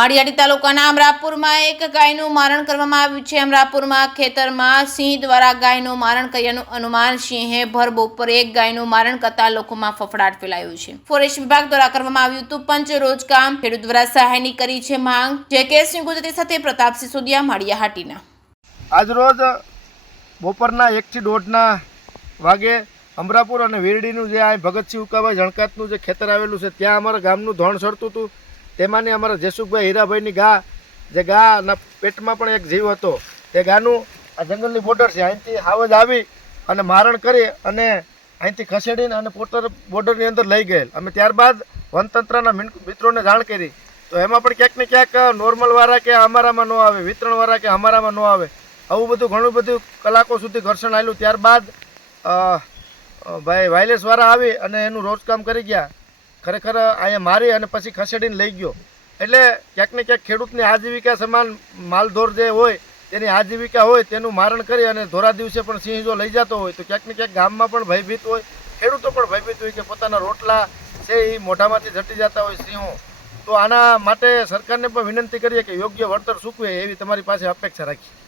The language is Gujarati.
માળિયાડી તાલુકાના અમરાપુરમાં એક ગાયનું મારણ કરવામાં આવ્યું છે। અમરાપુરમાં ખેતરમાં સિંહ દ્વારા ગાયનું મારણ કર્યાનું અનુમાન। સિંહે ભર બપોરે એક ગાયનું મારણ કરતા લોકોમાં ફફડાટ ફેલાયો છે। ફોરેસ્ટ વિભાગ દ્વારા કરવામાં આવ્યું હતું પંચ રોજ કામ। ખેડૂત દ્વારા સહાયની કરી છે માંગ। જે સિંહ ગુજરાતી સાથે પ્રતાપસિંહ સોદિયા માળિયાહાટીના। આજ રોજ બપોરના 1 થી 1:30 વાગે અમરાપુર અને વીરડીનું જે આ ભગતસિંહ ઉકાભાઈ જણકાતનું જે ખેતર આવેલું છે ત્યાં અમારા ગામનું ધોણ સડતું હતું। તેમાંની અમારા જેસુખભાઈ હીરાભાઈની જે ગાના પેટમાં પણ એક જીવ હતો। તે ગાનું આ જંગલની બોર્ડર છે અહીંથી હાવજ આવી અને મારણ કરી અને અહીંથી ખસેડીને અને બોર્ડરની અંદર લઈ ગયેલ। અમે ત્યારબાદ વનતંત્રના મિત્રોને જાણ કરી તો એમાં પણ ક્યાંક ને ક્યાંક નોર્મલવાળા કે અમારામાં ન આવે, વિતરણવાળા કે અમારામાં ન આવે, આવું બધું ઘણું બધું કલાકો સુધી ઘર્ષણ આવેલું। ત્યારબાદ ભાઈ વાયલેસવાળા આવી અને એનું રોજકામ કરી ગયા। ખરેખર અહીંયા મારી અને પછી ખસેડીને લઈ ગયો। એટલે ક્યાંક ને ક્યાંક ખેડૂતની આજીવિકા સમાન માલધોર જે હોય તેની આજીવિકા હોય તેનું મારણ કરી અને ધોરા દિવસે પણ સિંહ જો લઈ જતો હોય તો ક્યાંક ને ક્યાંક ગામમાં પણ ભયભીત હોય, ખેડૂતો પણ ભયભીત હોય કે પોતાના રોટલા છે એ મોઢામાંથી જટી જતા હોય સિંહો। તો આના માટે સરકારને પણ વિનંતી કરીએ કે યોગ્ય વળતર ચૂકવે એવી તમારી પાસે અપેક્ષા રાખીએ।